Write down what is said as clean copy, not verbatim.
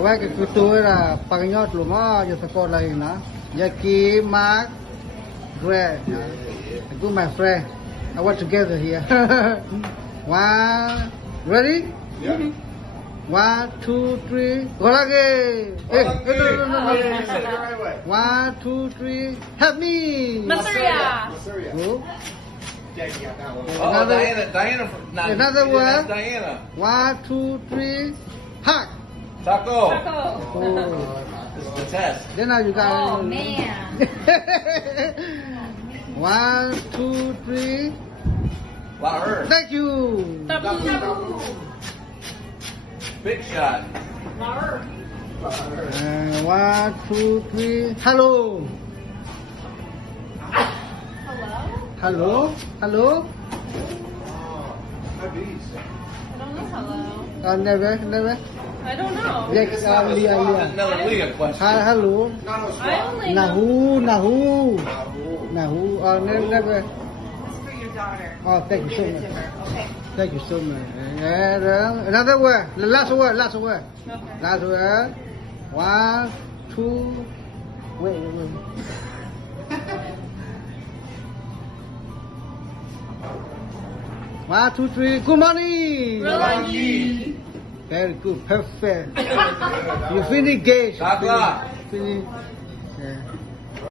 Vậy cái tôi là bằng nhót luôn mà giờ support lại nè. Jackie, Mark, Greg, good my friend. I work together here. One, ready? Yeah. 1, 2, 3, go again. Hey, no. Say it the right way. 1, 2, 3, help me. Masuria. Syria. Good. Jackie got that one. Oh, Diana. Another one. That's Diana. 1, 2, 3, hug. Taco. Taco. Oh. This is the test. Then now you got. Oh man. 1, 2, 3. Flower. Thank you. Tapu. Big shot. Flower. 1, 2, 3. Hello. Hello? Hello. Hi, bees. I don't know hello. Never. I don't know. Yes, Leah. Another Leah question. Hello. Not no I straw. only know Nahu. Oh. Nahu. Never. this for your daughter. Oh, thank you so Give it much. to her. Okay. Thank you so much. Another word. Last word. Okay. Last word. 1, 2. Wait. One, two, three. Good morning. Rolangi. Very good. Perfect. You finish game. Chocolate. Finish.